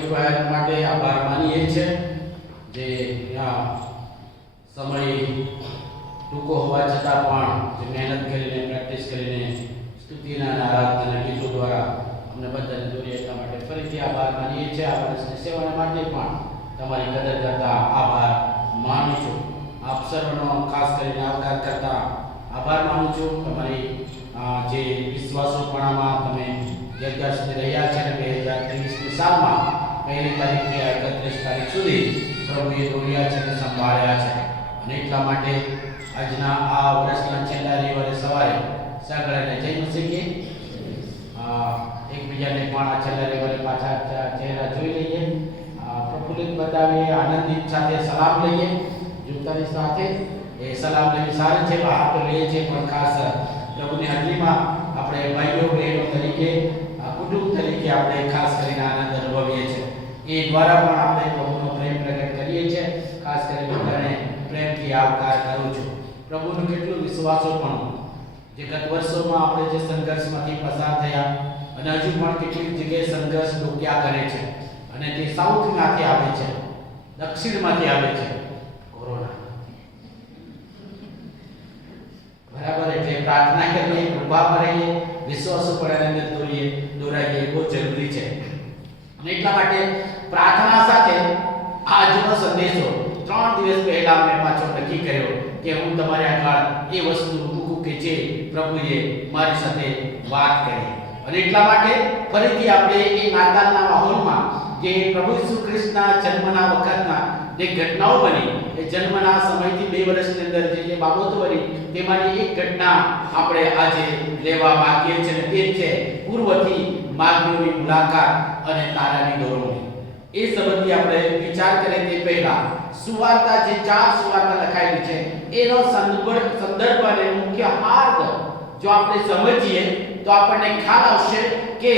કહેવાય માટે આભાર માનીએ છીએ જે આ સમય ટૂંકો હોવા છતાં પણ જે મહેનત કરીને પ્રેક્ટિસ કરીને સ્તુતિના અને આરાધનાના ગીતો દ્વારા અમને બધાને દોરી એટલા માટે ફરીથી આભાર માનીએ છીએ. આ વર્ષની સેવાના માટે પણ તમારી કદર કરતા આભાર માનું છું. આપ સર્વનો ખાસ કરીને આવકાર કરતા આભાર માનું છું. તમારી જે વિશ્વાસોપણામાં તમે જગ્યા સુધી રહ્યા છે અને 2023ની સાલમાં 1લી તારીખથી 31 તારીખ સુધી પ્રભુએ દોર્યા છે અને સંભાળ્યા છે. અને એટલા માટે આજના આ વર્ષના છેલ્લા રવિવારે સવારે સગળાને જય મસીહ એકબીજાને પણ આ છેલ્લા રવિવારે પાછા ચહેરા જોઈ લઈએ, પ્રફુલ્લિત બતાવીએ, આનંદિત સાથે સલામ લઈએ. જૂતાની સાથે એ સલામ લેવી સારી છે, બહાર તો લઈએ છીએ પણ ખાસ પ્રભુની હાજરીમાં આપણે ભાઈઓ બહેનો તરીકે કુટુંબ તરીકે આપણે ખાસ કરીને આનંદ અનુભવીએ છીએ. એ દ્વારા પણ આપણે પ્રભુનો પ્રેમ પ્રગટ કરીએ છીએ. ખાસ કરીને બધાને પ્રેમથી આવકાર કરું છું. પ્રભુનું કેટલું વિશ્વાસો પણ જે ગત વર્ષોમાં આપણે જે સંઘર્ષમાંથી પસાર થયા અને હજુ પણ કેટલીક જગ્યાએ સંઘર્ષ ડોક્યા કરે છે અને તે સાઉથમાંથી આવે છે, દક્ષિણમાંથી આવે છે કોરોના. બરાબર, એટલે પ્રાર્થના કરીએ, કૃપામાં રહીએ, વિશ્વાસો પર આનંદ દોરાઈએ બહુ જરૂરી છે. અને એટલા માટે પ્રાર્થના સાથે આજનો સંદેશો 3 દિવસ પહેલા મેં પાછો નક્કી કર્યો કે હું તમારી આગળ એ વસ્તુ મૂકું કે જે પ્રભુએ મારી સાથે વાત કરી. અને એટલા માટે ફરીથી આપણે એ નાતાલના માહોલમાં જે પ્રભુ ઈસુ ખ્રિસ્તના જન્મના વખતના જે ઘટનાઓ બની, એ જન્મના સમયથી 2 વર્ષની અંદર જે બાબતો બની તેમાંની એક ઘટના આપણે આજે લેવા માંગીએ છીએ અને તે છે પૂર્વથી માર્ગની મુલાકાત અને તારાની દોરવણી. એ સંબંધી આપણે વિચાર કરીએ તે પહેલા સુવાર્તા જે 4 સુવાર્તા લખાયેલી છે એનો સંદર્ભ અને મુખ્ય હાર્દ જો આપણે સમજીએ તો આપણને ખ્યાલ આવશે કે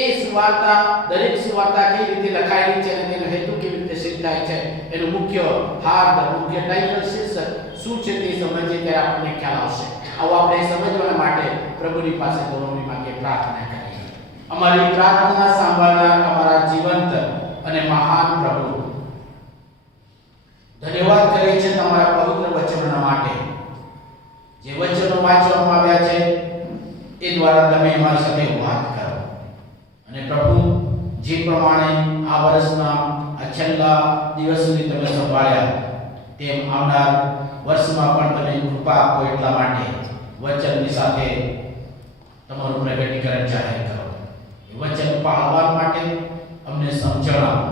એ સુવાર્તા દરેક સુવાર્તા કેવી રીતે લખાયેલી છે અને તેનો હેતુ કેવી રીતે સિદ્ધ થાય છે, એનું મુખ્ય હાર્દ, મુખ્ય ટાઇટલ શીર્ષક શું છે તે સમજીએ ત્યારે આપણને ખ્યાલ આવશે. આવો આપણે સમજવા માટે પ્રભુની પાસે દોરવણી માંગીએ, પ્રાર્થના કરીએ. અમારી પ્રાર્થના સાંભળનાર અમારા જીવંત અને મહાન પ્રભુ, ધન્યવાદ કરીએ છીએ તમારા પવિત્ર વચનોના માટે. જે વચનો વાંચવામાં આવ્યા છે એ દ્વારા તમે અમારી સાથે વાત કરો. અને પ્રભુ, જે પ્રમાણે આ વર્ષના આ છેલ્લા દિવસ સુધી તમે સંભાળ્યા તેમ આવનાર વર્ષમાં પણ તમે કૃપા આપો. એટલા માટે વચનની સાથે તમારું પ્રગટીકરણ જાહેર કરો. એ વચન પાળવા માટે અમને સમજણ આપો.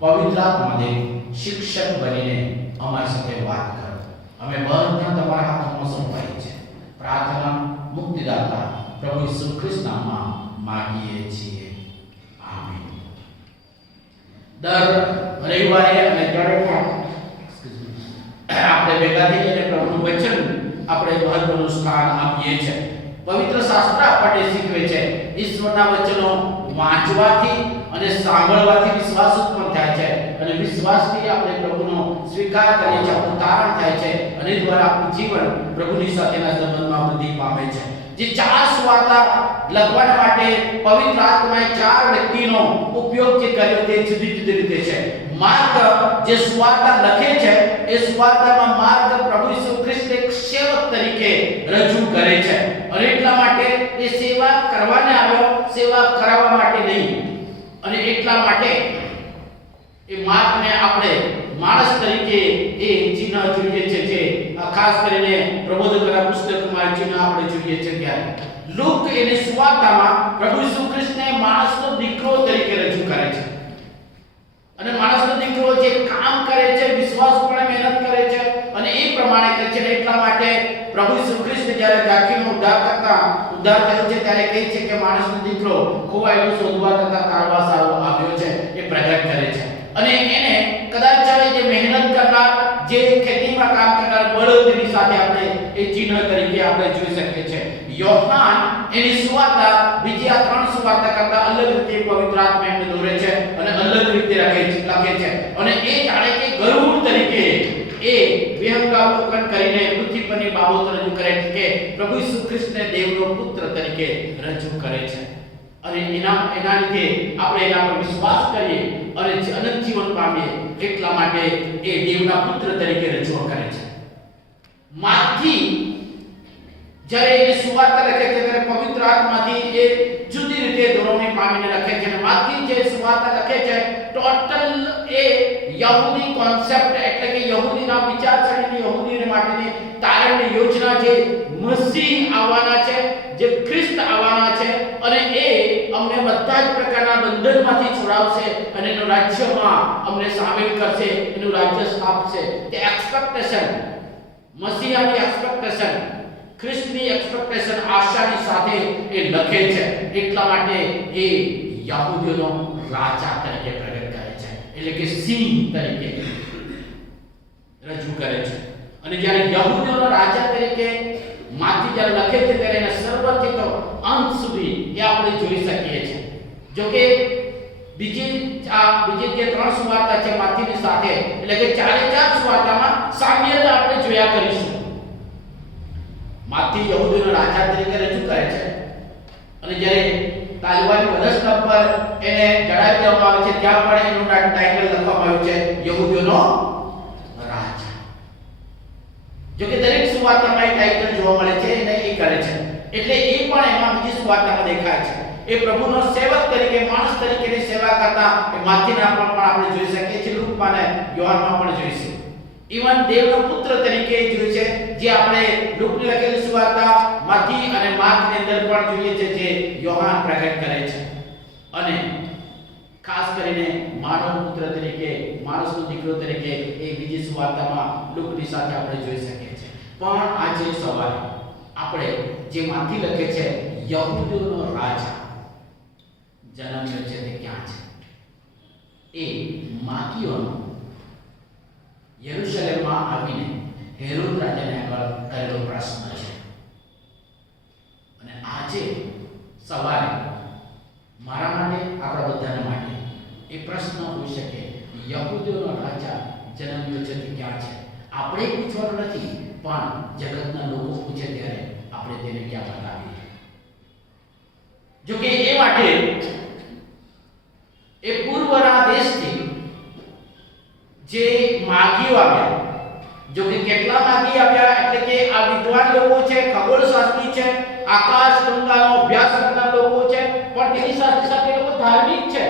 પવિત્ર આત્માદેવ શિક્ષક બનીને અમારી સાથે વાત કરો. અમે બધા તમારા હાથમાં સોંપાઈ છે. પ્રાર્થના મુક્તિદાતા પ્રભુ ઈસુ ખ્રિસ્તના નામમાં માંગીએ છીએ, આમીન. દર રવિવારે અને દર આપણે ભેગા થઈ અને પ્રભુનું વચન આપણે મહત્વનું સ્થાન આપીએ છીએ. પવિત્ર શાસ્ત્ર આપણને શીખવે છે ઈશ્વરના વચનો વાંચવાથી અને સાંભળવાથી વિશ્વાસ ઉત્પન્ન થાય છે અને વિશ્વાસથી આપણે પ્રભુનો સ્વીકાર કરીએ છીએ, આપણું તારણ થાય છે અને દ્વારા આપણું જીવન પ્રભુની સાથેના સંબંધમાં વૃદ્ધિ પામે છે. જે 4 સુવાર્તા લખવા માટે પવિત્ર આત્માએ 4 વ્યક્તિનો ઉપયોગ જે કર્યો તે જુદી જુદી રીતે છે. માર્ક જે સુવાર્તા લખે છે એ સુવાર્તામાં માર્ક પ્રભુ ઈસુ ખ્રિસ્ત એક સેવક તરીકે રજૂ કરે છે અને એટલા માટે એ સેવા કરવાને આવ્યો, સેવા કરાવવા માટે નહીં. અને એટલા માટે એ માર્કને આપણે માણસ તરીકે એ ચિહ્ન જોઈએ છે જે ખાસ કરીને પ્રબોધકના પુસ્તકમાં ચિહ્ન આપણે જોઈએ છે. ત્યારે લુક એની સુવાર્તામાં પ્રભુ ઈસુ ખ્રિસ્તને માણસનો દીકરો તરીકે રજૂ કરે છે અને માણસનો દીકરો જે કામ કરે છે, વિશ્વાસપણે મહેનત કરે છે અને એ પ્રમાણે કરે છે. એટલા માટે પ્રભુ ઈસુ ખ્રિસ્ત જ્યારે જાતિનો ઉદ્ધાર થયો છે ત્યારે કહે છે કે માણસનો દીકરો ખોવાયેલો શોધવા તથા કાઢવા સારો આવ્યો છે, એ પ્રગટ કરે છે. અને એને કદાચ જે મહેનત કરનાર, જે ખેતીમાં કામ કરનાર બળદની સાથે આપણે એ ચિહ્ન તરીકે આપણે જોઈ શકીએ છીએ. યોહાન એની સુવાર્તા બીજી આ 3 સુવાર્તા કરતા અલગ રીતે પવિત્ર આત્મા એમને દોરે છે અને અલગ રીતે લખે છે અને એ જાણે કે ગરુડ તરીકે એ વિહંગાવલોકન કરીને પૃથ્વી પરની બાબતો રજૂ કરે છે કે પ્રભુ ઈસુ ખ્રિસ્તને દેવનો પુત્ર તરીકે રજૂ કરે છે. અને એના લીધે આપણે એના પર વિશ્વાસ કરીએ અને અનંત જીવન પામીએ, એટલા માટે એ દેવના પુત્ર તરીકે રજૂ કરે છે. માથી જ્યારે એ સુવાર્તા લખે છે ત્યારે પવિત્ર આત્માથી એ જુદી રીતે દોરવણી પામીને લખે છે. અને માથી જે સુવાર્તા લખે છે ટોટલ એ યહૂદી કોન્સેપ્ટ, એટલે કે યહૂદીના વિચારસરણી, યહૂદીને માટેની તારણની યોજના, જે મસીહ આવવાના છે, જે ખ્રિસ્ત આવવાના છે અને એ અમને બધા જ પ્રકારના બંધનમાંથી છોડાવશે અને એનું રાજ્યમાં અમને સામેલ કરશે, એનું રાજ્ય સ્થાપશે. તે એક્સપેક્ટેશન, મસીહાની એક્સપેક્ટેશન, ખ્રિસ્તની એક્સપેક્ટેશન, આશાની સાથે એ લખે છે. એટલા માટે એ યહૂદીઓનો રાજા તરીકે પ્રગટ કરે છે, એટલે કે સિંહ તરીકે રજૂ કરે છે. અને જ્યારે યહૂદીઓનો રાજા તરીકે માથી જ્યારે લખે છે ત્યારે એના શરૂઆતથી તો અંત સુધી એ આપણે જોઈ શકીએ છીએ. જો કે બીજી જે 3 સુવાર્તા છે માથીની સાથે, એટલે કે 4 સુવાર્તામાં સામ્યતા આપણે જોયા કરીશું. માથી યહૂદીનો રાજા તરીકે રજૂ કરે છે અને જ્યારે તાલવાની વધસ્તંભ પર એને ચડાવી દેવામાં આવે છે ત્યાં પણ એનું ટાઇટલ લખવામાં આવ્યું છે યહૂદીનો રાજા. જો કે દરેક સુવાર્તામાં એ ટાઇટલ જોવા મળે છે અને એ કરે છે, એટલે એ પણ એમાં બીજી સુવાર્તામાં દેખાય છે. એ પ્રભુનો સેવક તરીકે, માણસ તરીકેની સેવા કરતા એ માથીના પણ આપણે જોઈ શકીએ છીએ. લુકમાં અને યોહાનમાં પણ જોઈશું. ઇવન દેવનો પુત્ર તરીકે જોઈએ છે, જે આપણે લુકની લખેલી સુવાર્તા, માથી અને માર્કની અંદર પણ જોઈએ છે, જે યોહાન પ્રગટ કરે છે. અને ખાસ કરીને માનવ પુત્ર તરીકે, માણસનો દીકરો તરીકે એ બીજી સુવાર્તામાં લુકની સાથે આપણે જોઈ શકીએ છીએ. પણ આજે સવારે આપણે જે માથી લખે છે યહૂદીઓનો રાજા જન્મ્યો છે તે ક્યાં છે? એ માકીઓનો યરુશલેમમાં આવીને હેરોદ રાજાને આગળ કરેલો પ્રશ્ન છે. અને આજે સવારે મારા માટે, આપણા બધાના માટે એ પ્રશ્ન હોઈ શકે, યહૂદીઓનો રાજા જન્મ્યો છે તે ક્યાં છે? આપણે પૂછવાનું નથી, પણ જગતના લોકો પૂછે ત્યારે આપણે તેને ક્યાં બતાવીએ? જો કે એ માટે એ પૂર્વના દેશથી જે માગીઓ આવ્યા, જો કે કેટલા માગી આવ્યા, એટલે કે આ વિદ્વાન લોકો છે, ખગોળશાસ્ત્રી છે, આકાશ ગંગાનો અભ્યાસ કરનાર લોકો છે, પણ તેની સાથે સાથે લોકો ધાર્મિક છે,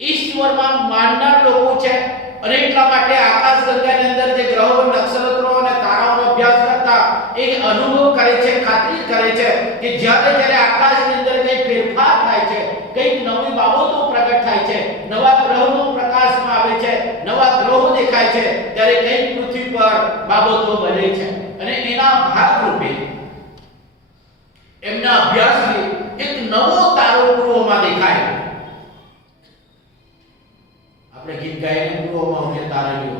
ઈશ્વરમાં માનનાર લોકો છે. અને એટલા માટે આકાશ ગંગાની અંદર જે ગ્રહો, નક્ષત્રો અને તારાઓનો અભ્યાસ કરતા એ અનુભવ કરે છે, ખાતરી કરે છે કે જ્યારે આકાશની અંદર કંઈ ફેરફાર થાય છે, કંઈક નવી બાબતો પ્રગટ થાય છે, નવા ગ્રહોનો પ્રકાશમાં આવે છે, નવા ગ્રહો દેખાય છે, ત્યારે કંઈક પૃથ્વી પર બાબતો બને છે. અને એના ભાગરૂપે એમના અભ્યાસથી એક નવો તારો પૂર્વમાં દેખાય. આપણે ગીત ગાઈને પૂર્વમાં ઉગે તારણીઓ,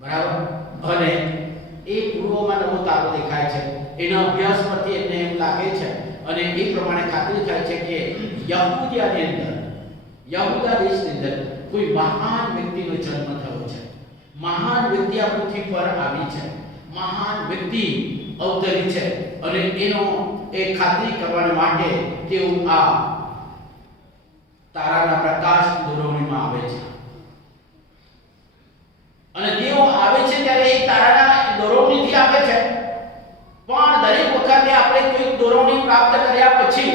બરાબર? અને એ પૂર્વમાં નવો તારો દેખાય છે. એના અભ્યાસ પરથી એમને એમ લાગે છે અને એ પ્રમાણે ખાતરી થાય છે કે યહૂદિયાની અંદર, યહૂદા દેશની અંદર કોઈ મહાન વ્યક્તિનો જન્મ થયો છે. મહાન વ્યક્તિ આ પૃથ્વી પર આવી છે, મહાન વ્યક્તિ અવતરી છે. અને એનો એ ખાતરી કરવા માટે તેઓ આ તારાના પ્રકાશ દોરવણીમાં આવે છે. અને તેઓ આવે છે ત્યારે એ તારાના દોરવણીથી આવે છે. પણ દરેક વખતે આપણે કોઈ દોરવણી પ્રાપ્ત કર્યા પછી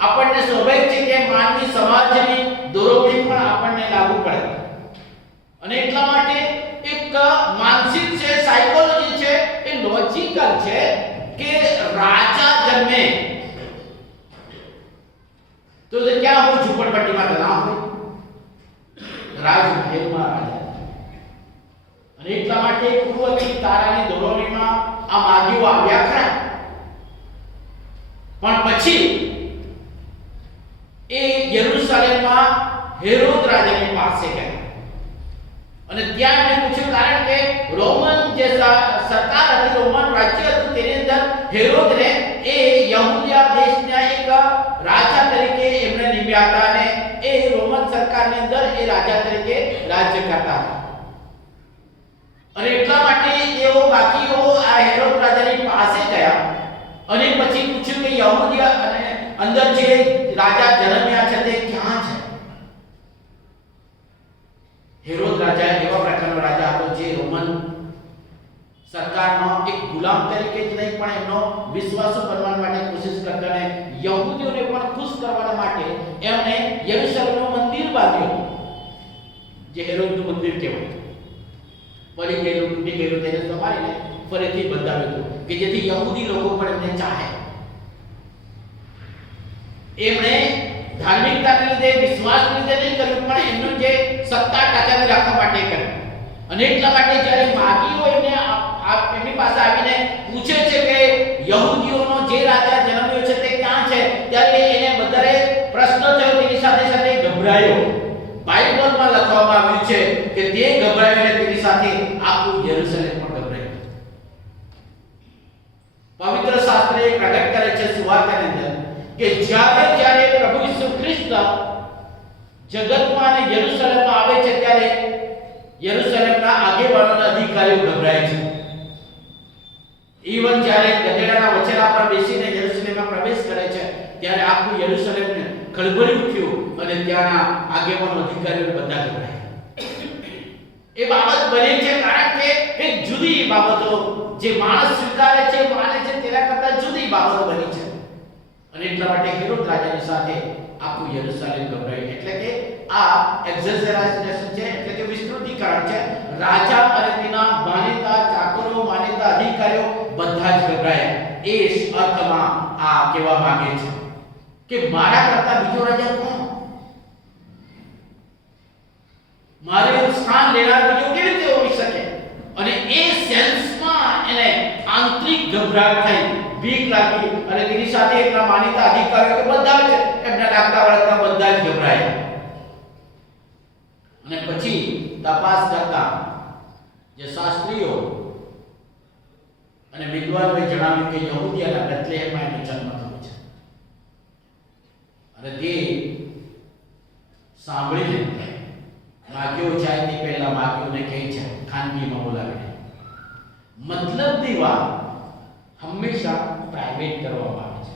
આપણને સ્વાભાવિક છે કે માનવી સમાજની દોરવણી પણ આપણને લાગુ પડે. અને એટલા માટે એક માનસિક છે, સાયકોલોજી છે, એ લોજિકલ છે કે રાજા જન્મે તો ક્યાં હોય? ઝૂંપડપટ્ટીમાં તો ના હોય, રાજમહેલમાં રાજા. અને એટલા માટે પૂર્વથી તારાની દોરવણીમાં આ માગીઓ આવ્યા ખરા. પણ પછી એ યરુશલેમમાં હેરોદ રાજાની પાસે ગયા અને ત્યાં એમણે પૂછ્યું, કારણ કે રોમન જે સરકાર હતી, રોમન રાજ્ય હતું, તેની અંદર હેરોદને એ યહૂદિયા દેશના એક રાજા તરીકે એમણે નિમ્યા હતા અને એ રોમન સરકારની અંદર એ રાજા તરીકે રાજ્ય કરતા હતા. અને એટલા માટે તેઓ બાકીઓ આ હેરોદ રાજાની પાસે ગયા અને પછી પૂછ્યું કે યહૂદિયા અને અંદર જે રાજા જન્મ્યા છે તે ક્યાં છે? હેરોદ રાજા એવા પ્રકારનો રાજા હતો જે રોમન સરકારનો એક ગુલામ તરીકે જ નહીં પણ એમનો વિશ્વાસુ બનવા માટે કોશિશ કરતો અને યહૂદીઓને પણ ખુશ કરવા માટે એમણે યરૂશલેમનું મંદિર બાંધ્યું, જે હેરોદનું મંદિર કહેવાય. પડી ગયેલું, તૂટી ગયેલું તેને સમારીને ફરીથી બંધાવ્યું હતું કે જેથી યહૂદી લોકો પણ એમને ચાહે. એમણે ધાર્મિકતાને લીધે, વિશ્વાસને લીધે નહીં કર્યું, પણ એમનું જે સત્તા ટકાવી રાખવા માટે કર્યું. અને એટલા માટે જ્યારે માગીઓ એમને એમની પાસે આવીને પૂછે છે કે યહૂદીઓનો જે રાજા જન્મ્યો છે તે ક્યાં છે, ત્યારે એને વધારે પ્રશ્ન થયો, તેની સાથે સાથે ગભરાયો. બાઇબલમાં લખવામાં આવ્યું છે કે તે ગભરાયો અને તેની સાથે આખું યરૂશલેમ પણ ગભરાયું. પવિત્ર શાસ્ત્રએ પ્રગટ કરે છે સુવાર્તાની અંદર કે જ્યારે પ્રભુ ઈસુ ખ્રિસ્ત જગતમાં અને યરૂશલેમમાં આવે છે ત્યારે યરૂશલેમના આગેવાનોના અધિકારીઓ ગભરાય છે. ઈવન જ્યારે ગધેડાના વછેરા પર બેસીને યરૂશલેમમાં પ્રવેશ કરે છે ત્યારે આખું યરૂશલેમને ખળભળી ઉઠ્યું અને ત્યાંના આગેવાનો અધિકારીઓ બધા ગભરાયા. એ બાબત બને છે કારણ કે એક જુદી બાબતો જે માણસ સ્વીકારે છે, માને છે, તેના કરતા જુદી બાબત બની છે. અને એટલા માટે હેરોદ રાજાની સાથે આખું યરૂશલેમ ગભરાયું. એટલે કે આ એક્ઝેજરેશન છે, એટલે કે વિસ્તૃતિકરણ છે. રાજા અને તેના માનીતા ચાકરો, માનીતા અધિકારીઓ બધા જ ગભરાયા. એ અર્થમાં આ કહેવા માંગે છે કે મારા કરતા બીજો રાજા કોણ? મારે સ્થાન લેનાર બીજો કેવી રીતે હોઈ શકે? અને એ સેન્સમાં એને આંતરિક ગભરાટ થઈ, બીક લાગી અને તેની સાથે એમના માનીતા અધિકારીઓ બધા જ એમના લાગતા વળગતા બધા જ ગભરાયા. અને પછી તપાસ કરતા જે શાસ્ત્રીઓ અને વિદ્વાનોએ જણાવ્યું કે યહૂદિયાના બેથલેહેમમાં એનો જન્મ થયો છે. અને તે સાંભળીને માગીઓ જાય તે પહેલા માગીઓને કહે છે, ખાનગીમાં બોલાવીને, મતલબની વાત હંમેશા પ્રાઇવેટ કરવામાં આવે છે,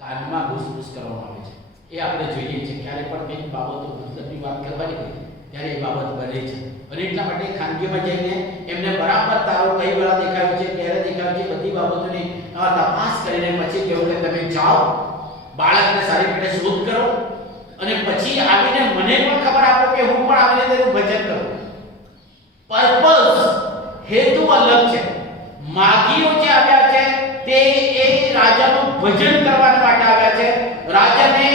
કાનમાં ઘૂસઘૂસ કરવામાં આવે છે. એ આપણે જોઈએ છે ક્યારે પણ કંઈક બાબતો મતલબની વાત કરવાની હોય ત્યારે એ બાબત બને છે. અને એટલા માટે ખાનગીમાં જઈને એમને બરાબર તારો કઈ વેળા દેખાયો છે, ક્યારે દેખાયો છે, બધી બાબતોની તપાસ કરીને પછી કહેવું કે તમે જાઓ, બાળકને સારી રીતે શોધ કરો અને પછી આવીને મને પણ ખબર આપો કે હું પણ આવીને તેનું ભજન કરું. પર્પસ, હેતુ અલગ છે. માગીઓ જે આવ્યા છે તે એ રાજાનું ભજન કરવા માટે આવ્યા છે, રાજાને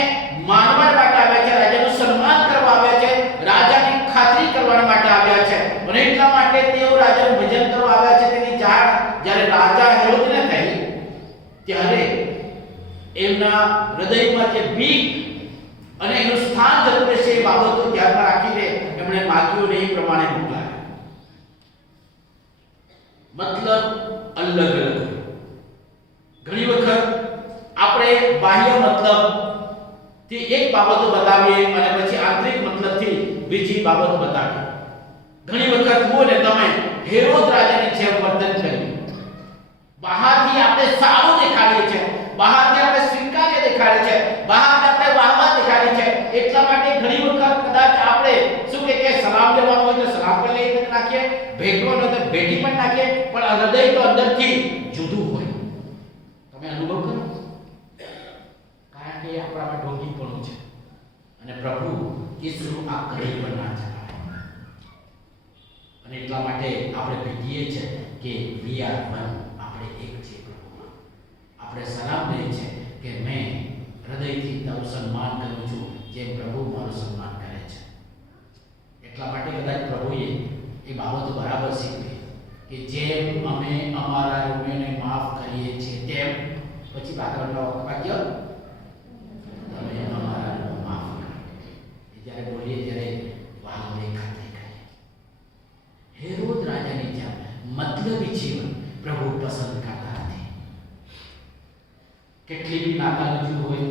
માનવા માટે આવ્યા છે, રાજાનું સન્માન કરવા આવ્યા છે, રાજાની ખાતરી કરવા માટે આવ્યા છે. અને એટલા માટે તેઓ રાજાનું ભજન કરવા આવ્યા છે. તેની જાણ જ્યારે રાજા હેરોદને થઈ ત્યારે એમના હૃદયમાં જે બીક અને એનું સ્થાન જતું રહેશે એ બાબતો ધ્યાનમાં રાખીને એમણે માગીઓને એ પ્રમાણે મોકલાવ્યા. મતલબ અલગ અલગ. ઘણી વખત આપણે બાહ્ય મતલબ થી એક બાબતો બતાવીએ અને પછી આંતરિક મતલબથી બીજી બાબત બતાવીએ. ઘણી વખત હું અને તમે હેરોદ રાજાની જેમ વર્તન કરીએ. બહારથી આપણે સારું દેખાડીએ છીએ, બહારથી આપણે સ્વીકાર્ય દેખાડીએ છીએ, બહારથી આપણે વાહવા દેખાડીએ છીએ. એટલા માટે ઘણી વખત કદાચ આપણે શું કે સલામ લેવાનું હોય તો સલામ પણ લઈ નાખીએ, ભેટવાનું હોય તો ભેટી પણ નાખીએ, પણ હૃદય તો અંદરથી જુદું હોય. તમે અનુભવ કરો? કારણ કે આપણામાં ઢોંગીપણું છે અને પ્રભુ ઈસુ આ કરી પણ ના ચલાવે. અને એટલા માટે આપણે કહીએ છીએ કે વી આર વન, આપણે એક છે પ્રભુમાં. આપણે સલામ લઈએ છીએ કે મેં હૃદયથી તારું સન્માન કરું છું જેમ પ્રભુ મારું સન્માન કરે છે. એટલા માટે કદાચ પ્રભુએ એ બાબતો બરાબર શીખવી કે જેમ અમે અમારા રોમીઓને માફ કરીએ છીએ તેમ, પછી આગળનો વાક્ય તમે અમારા માફ કરો. જ્યારે બોલીએ ત્યારે વાહને ખાતે કરીએ. હેરોદ રાજાની જેમ મતલબી જીવન પ્રભુ પસંદ કરતા નથી. કેટલી બી નાતાલજી હોય,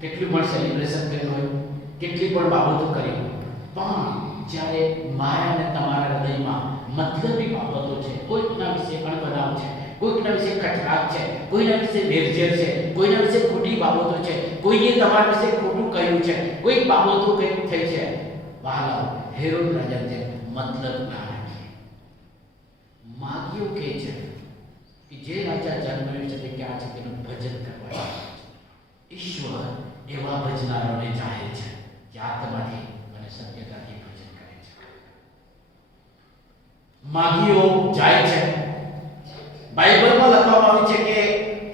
કેટલી પણ સેલિબ્રેશન કર્યું હોય, કેટલી પણ બાબતો કરી હોય, પણ જ્યારે મારા અને તમારા હૃદયમાં મતલબી બાબતો છે, કોઈકના વિશે અણબનાવ છે, કોઈકના વિશે કટરાક છે, કોઈના વિશે વેરઝેર છે, કોઈના વિશે ખોટી બાબતો છે, કોઈએ તમારા વિશે ખોટું કહ્યું છે, કોઈ બાબતો કંઈક થઈ છે, વહાલા હેરોદ રાજા છે મતલબ ના રાખીએ. માગીઓ કહે છે કે જે રાજા જન્મ્યો છે તે ક્યાં છે તેનું ભજન કરવા. ઈશ્વર એવા ભજનારોને ચાહે છે જે આત્માથી અને સત્યતાથી ભજન કરે છે. માગીઓ જાય છે. બાઇબલમાં લખવામાં આવ્યું છે કે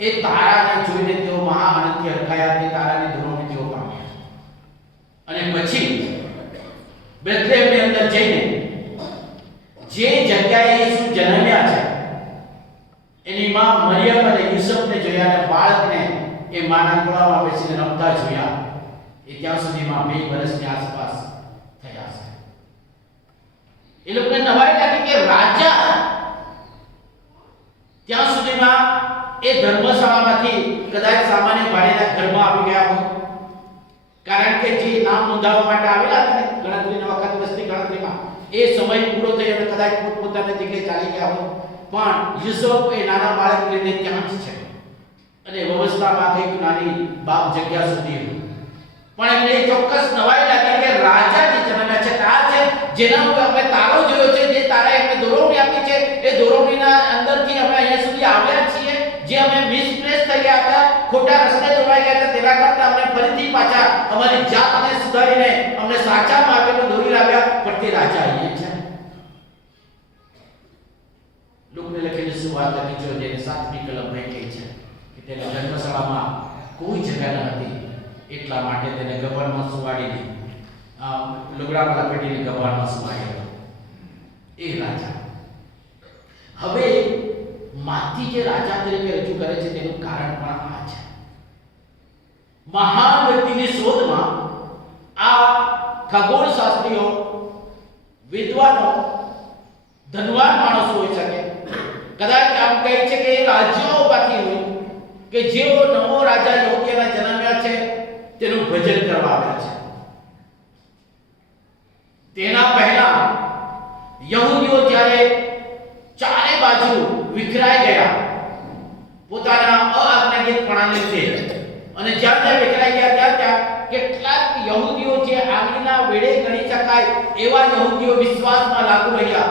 એ તારાને જોઈને તેઓ મહા આનંદથી હરખાયા, તે તારાની ધૂળોને તેઓ પામ્યા. અને પછી બેથલેહેમની અંદર જઈને જે જગ્યાએ ઈસુ જન્મ્યા છે એની માં મરિયમ અને યુસુફને જોયા અને બાળકને એ માના ખોળામાં બેસીને રમતા જોયા. એ ત્યાં સુધીમાં 2 વર્ષની આસપાસ થયા છે. એ લોકોને નવાઈ લાગી કે રાજા ત્યાં સુધીમાં એ ધર્મશાળામાંથી કદાચ સામાન્ય ભાડેના ઘરમાં આવી ગયા હોય, કારણ કે જે નામ નોંધાવવા માટે આવેલા હતા ને ગણતરીના વખત વસ્તી ગણતરીમાં એ સમય પૂરો થઈ અને કદાચ પોતપોતાની જગ્યાએ ચાલી ગયા હોય, પણ યુસુફ એ નાના બાળક લઈને ત્યાં જ છે અને વ્યવસ્થામાં કંઈક નાની બાપ જગ્યા સુધી હોય. પણ એમને ચોક્કસ નવાઈ લાગી કે રાજા જે જન્મ્યા છે આ છે જેના ઉપર અમે તારો જોયો છે, જે તારા એમને દોરવણી આપી છે, એ દોરવણીના અંદરથી અમે અહીંયા સુધી આવ્યા છીએ. જે અમે મિસપ્લેસ થઈ ગયા હતા, ખોટા રસ્તે દોરાઈ ગયા હતા, તેના કરતાં અમને ફરીથી પાછા અમારી જાતને સુધારીને અમને સાચા માર્ગે પર દોરી લાવ્યા. પણ તે રાજા અહીંયા છે. લુકને લખેલી સુવાર્ત લખી છે જેને 7મી કલમ કહે છે કે તેને જન્મશાળામાં કોઈ જગ્યા ન હતી, એટલા માટે તેને ગભાણમાં સુવાડીને લુગડામાં લપેટીને ગભાણમાં સુવાડ્યો. એ રાજા હવે માથી જે રાજા તરીકે રજૂ કરે છે તેનું કારણ પણ આ છે. મહાન વ્યક્તિની શોધમાં આ ખગોળશાસ્ત્રીઓ, વિદ્વાનો, ધનવાન માણસો હોઈ શકે. કદાચ આમ કહે છે કે એ રાજ્યોમાંથી હોય કે જેઓ નવો રાજા યોગ્યના જન્મ્યા છે તેનું ભજન કરવા આવ્યા છે. તેના પહેલા યહૂદીઓ જ્યારે ચારે બાજુ વિખરાઈ ગયા પોતાના અઆજ્ઞાકીતપણાને લીધે, અને જ્યાં વિખરાઈ ગયા ત્યાં કેટલાક યહૂદીઓ જે આગળના વેળે ગણી શકાય એવા યહૂદીઓ વિશ્વાસમાં લાગુ રહ્યા,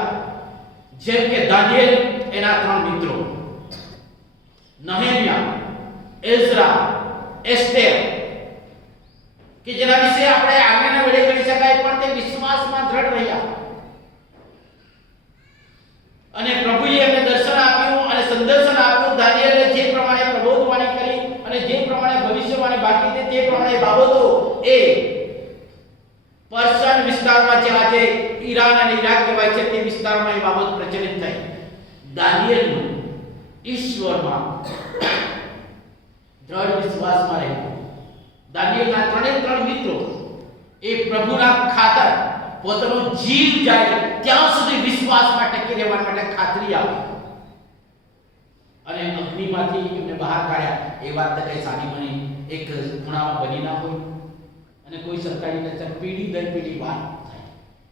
જેમ કે દાનિયેલ, એના 3 મિત્રો નહેમ્યા, એઝરા, એસ્તેર, કે જેના વિશે આપણે આગળના વેળે ગણી શકાય, પણ તે વિશ્વાસમાં દ્રઢ રહ્યા. અને પ્રભુએ એમને દર્શન આપ્યું અને સંદર્શન આપ્યું. દાનિયેલે જે પ્રમાણે પ્રબોધવાણી કરી અને જે પ્રમાણે ભવિષ્યવાણી બાકી હતી તે પ્રમાણે બાબતો એ પર્શિયન વિસ્તારમાં, જે આજે ઈરાન અને ઈરાક કહેવાય છે, તે વિસ્તારમાં એ બાબત પ્રચલિત થઈ. દાનિયેલનું ઈશ્વરમાં દ્રઢ વિશ્વાસમાં રહ્યું. દાનિયેલના 3 મિત્રો એ પ્રભુના ખાતર પોતાનો જીવ જાય ત્યાં સુધી વિશ્વાસમાં ટકી રહેવા માટે ખાતરી આપી અને અગ્નિમાંથી એમને બહાર કાઢ્યા. એ વાત તો કઈ સારી બની એક ખૂણામાં બની ના હોય અને કોઈ સરકારી નજર પેઢી દર પેઢી વાત થાય.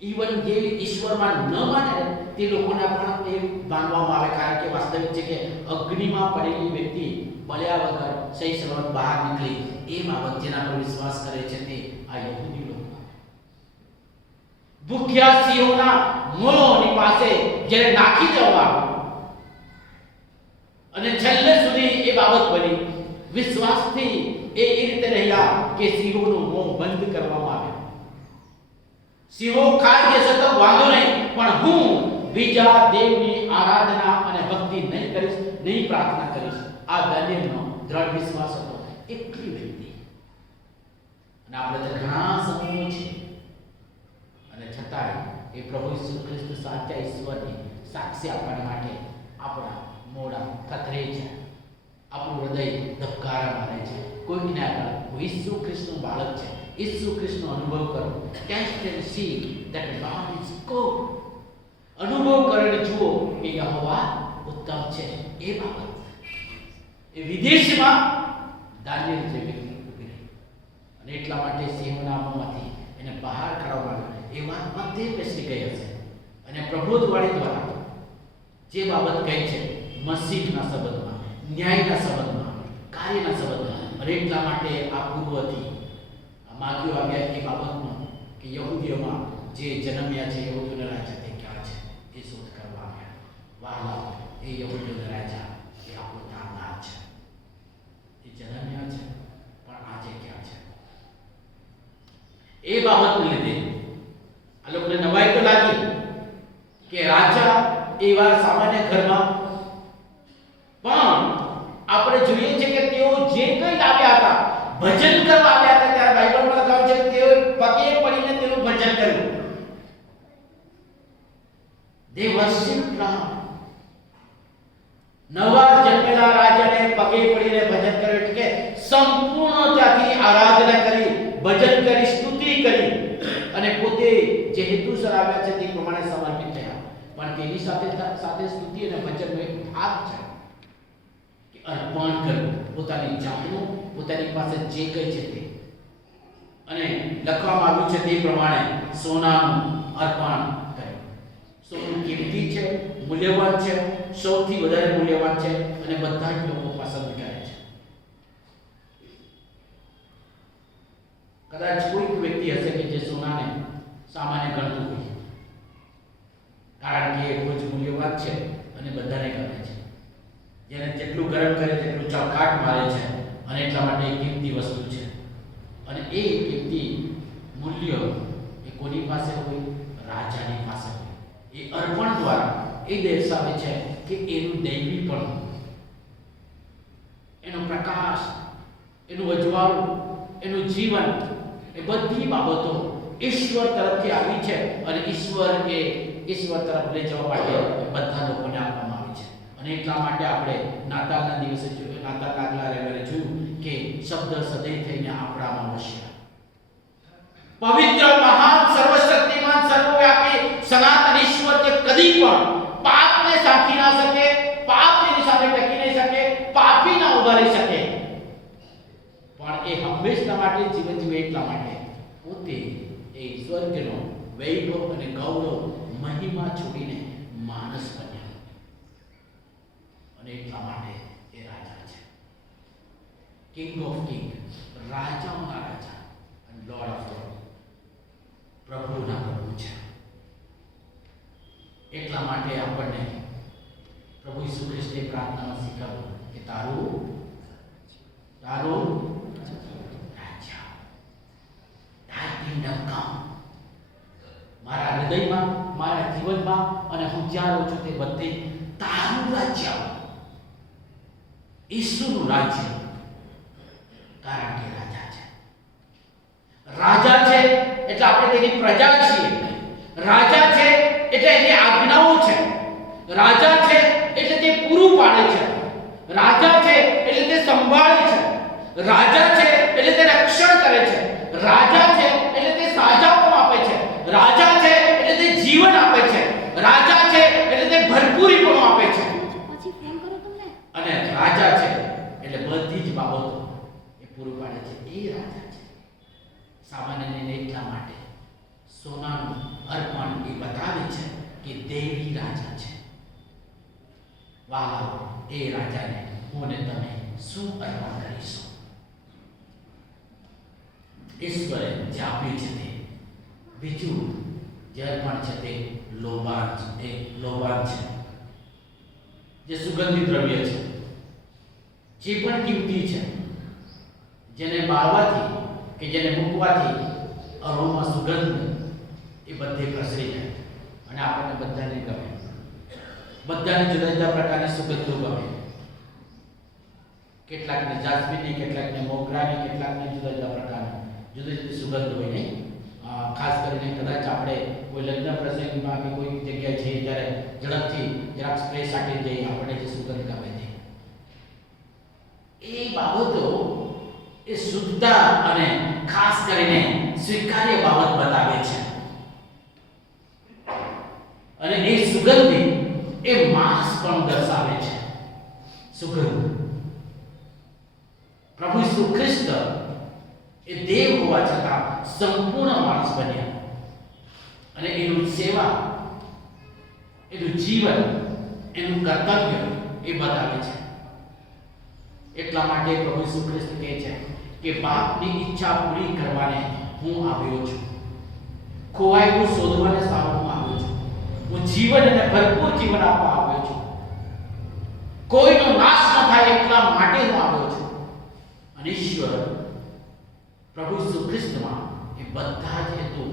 ઈવન જે ઈશ્વરમાં ન માને તે લોકોને પણ એ માનવામાં આવે, કારણ કે વાસ્તવિક છે કે અગ્નિમાં પડેલી વ્યક્તિ બળ્યા વગર સહી સલામત બહાર નીકળી. એ બાબત જેના પર વિશ્વાસ કરે છે તે આ યહૂદી લોકો. ભૂખ્યા સિંહોના મોની પાસે જ્યારે નાખી દેવામાં અને છેલ્લે સુધી એ બાબત બની, વિશ્વાસથી એ રીતે રહ્યા કે સિંહોનું મોં બંધ કરવામાં આવે. સિંહો ખાઈ જશે તો વાંધો નહીં, પણ હું બીજા દેવની આરાધના અને ભક્તિ નહીં કરીશ, નહીં પ્રાર્થના કરીશ. આ દાનિયેલનો દ્રઢ વિશ્વાસ હતો. એટલી વ્યક્તિ, અને આપણે તો ઘણા સમૂહો છે અને છતાંય એ પ્રભુ ઈસુ ખ્રિસ્ત સાચા ઈશ્વરની સાક્ષી આપવા માટે આપણા મોઢા થથરે છે, આપણું હૃદય ધબકારા મારે છે. કોઈકને આગળ ઈસુ ખ્રિસ્તનું બાળક છે, ઈસુ ખ્રિસ્તનો અનુભવ કરો. Taste and see that God is good. અનુભવ કરીને જુઓ કે યહોવા ઉત્તમ છે. એ બાબત એ વિદેશમાં દાનિયેલ જે વ્યક્તિ ઉભી રહી અને એટલા માટે સિંહોના મોંમાંથી એને બહાર કાઢવામાં એ વાતમાં તે બેસી ગઈ હશે અને પ્રબોધવાણી દ્વારા જે બાબત કહે છે મસીહના સંબંધમાં, ન્યાયના સંબંધમાં, કાર્યના સંબંધમાં. અને એટલા માટે આ પૂર્વથી માગ્યો આવ્યા એ બાબતનો કે યહૂદીઓમાં જે જન્મ્યા છે, યહૂદીઓના રાજા તે ક્યાં છે એ શોધ કરવા આવ્યા. વાલા, એ યહૂદીઓના રાજા એ આપણો તારનાર છે. એ જન્મ્યા છે પણ આજે ક્યાં છે? એ બાબતને લીધે આ લોકોને નવાઈ તો લાગી કે રાજા એવા સામાન્ય ઘરમાં, પણ આપણે જોઈએ છે કે તેઓ જે કંઈ આવ્યા હતા, ભજન કરવા આવ્યા હતા, ત્યારે બાઇબલમાં લખાયું છે કે તેઓ પગે પડીને તેનું ભજન કર્યું. They worshiped God. નવા જન્મેલા રાજાને પગે પડીને ભજન કર્યું એટલે કે સંપૂર્ણતાથી આરાધના કરી, ભજન કરી, સ્તુતિ કરી અને પોતે જે હેતુસર આવ્યા છે તે પ્રમાણે સમર્પિત થયા. પણ તેની સાથે સાથે સ્તુતિ અને ભજનનો એક ભાગ છે કે અર્પણ કરવું, પોતાની જાતનું, પોતાની પાસે જે કંઈ છે તે. અને લખવામાં આવ્યું છે તે પ્રમાણે સોનાનું અર્પણ કર્યું. સોનું કિંમતી છે, મૂલ્યવાન છે, સૌથી વધારે મૂલ્યવાન છે અને બધા જ લોકો પસંદ કરે છે. કદાચ કોઈક વ્યક્તિ હશે કે જે સોનાને સામાન્ય ગણતું હોય, કારણ કે એ બહુ જ મૂલ્યવાન છે અને બધાને ગમે છે. જેને જેટલું ગરમ કરે તેટલું ચળકાટ મારે છે અને એટલા માટે એ કિંમતી વસ્તુ છે. અને એ કિંમતી મૂલ્ય એ કોની પાસે હોય? રાજાની પાસે હોય. એ અર્પણ દ્વારા એ દર્શાવે છે કે એનું દૈવીપણું, એનો પ્રકાશ, એનું અજવાળું, એનું જીવન, એ બધી બાબતો ઈશ્વર તરફથી આવી છે અને ઈશ્વર તરફ લઈ જવા માટે બધા લોકોને આપવામાં આવી છે. અને એટલા માટે આપણે નાતાલના દિવસે જોયું, નાતાલના આગલા રવિવારે જોયું કે શબ્દ સદૈવ થઈને આપણામાં વસ્યા. પવિત્ર, મહાન, સર્વશક્તિમાન, સર્વવ્યાપી, સનાતન ઈશ્વર જે કદી પણ પાપને સાંખી ના શકે, પાપ તેની સામે ટકી નહીં શકે, પાપી ના ઉભા રહી શકે, પણ એ હંમેશા માટે જીવન જીવે એટલા માટે પોતે એ સ્વર્ગનો વૈભવ અને ગૌરવ, મહિમા છોડીને માણસ બન્યા. અને એટલા માટે એ રાજા છે, કિંગ ઓફ કિંગ, રાજાઓના રાજા અને લોર્ડ ઓફ લોર્ડ, પ્રભુના પ્રભુ છે. એટલા માટે આપણને પ્રભુ ઈસુ ખ્રિસ્તે પ્રાર્થનામાં શીખવ્યું કે તારું રાજ્ય, thy kingdom come. મારા હૃદયમાં, મારા જીવનમાં અને હું જ્યાં રહું છું તે બધે તારું રાજ્ય, ઈસુનું રાજ્ય. કારણ કે રાજા છે. રાજા છે એટલે આપણે તેની પ્રજા છીએ. રાજા છે એટલે એની આજ્ઞાઓ છે. રાજા છે એટલે તે પૂરું પાડે છે. રાજા છે એટલે તે સંભાળે છે. રાજા છે એટલે તે રક્ષણ કરે છે. રાજા છે એટલે તે સાજાપણું આપે છે. રાજા છે એટલે તે જીવન આપે છે. રાજા છે એટલે તે ભરપૂરીપણું આપે છે. અને રાજા છે એટલે બધી જ બાબતો એ પૂરું પાડે છે. એ રાજા છે. સામાન્ય નહીં, એટલા માટે સોનાનું અર્પણ એ બતાવે છે કે દેવી રાજા છે. વાહ, એ રાજાને હું ને તમે શું અર્પણ કરીશું? ઈશ્વરે જે આપ્યું છે તે. બીજું જે અર્પણ છે તે લોબાન છે. જે સુગંધિત દ્રવ્ય છે, જે પણ કિંમતી છે, જેને બાળવાથી કે જેને મૂકવાથી અરોમા, સુગંધ એ બધે પ્રસરી જાય અને આપણને બધાને ગમે. બધાને જુદા જુદા પ્રકારની સુગંધો ગમે. કેટલાકને જાસ્મીનની, કેટલાકને મોગરાની, કેટલાકને જુદા જુદા પ્રકારની જુદી જુદી સુગંધ હોય નહીં. ખાસ કરીને કદાચ આપણે કોઈ લગ્ન પ્રસંગમાં કે કોઈ જગ્યાએ જઈએ ત્યારે ઝડપથી જરાક સ્પ્રે છાંટી જઈએ, આપણે જે સુગંધ ગમે છે. એ બાબતો એ શુદ્ધતા અને ખાસ કરીને સ્વીકાર્ય બાબત બતાવે છે. અને એ સુગંધી એ માણસ પણ દર્શાવે છે. સુગંધ પ્રભુ ઈસુ ખ્રિસ્ત એ દેવ હોવા છતાં સંપૂર્ણ માણસ બન્યા અને એનું સેવા, એનું જીવન, એનું કર્તવ્ય એ બતાવે છે. એટલા માટે પ્રભુ ઈસુ ખ્રિસ્ત કહે છે કે બાપની ઈચ્છા પૂરી કરવાને હું આવ્યો છું. ખોવાયેલું શોધવાને સારું હું આવ્યો છું. હું જીવન અને ભરપૂર જીવન આપવા આવ્યો છું. કોઈનો નાશ ન થાય એટલા માટે હું આવ્યો છું. અને ઈશ્વર પ્રભુ ઈસુ ખ્રિસ્તમાં એ બધા જ હેતુ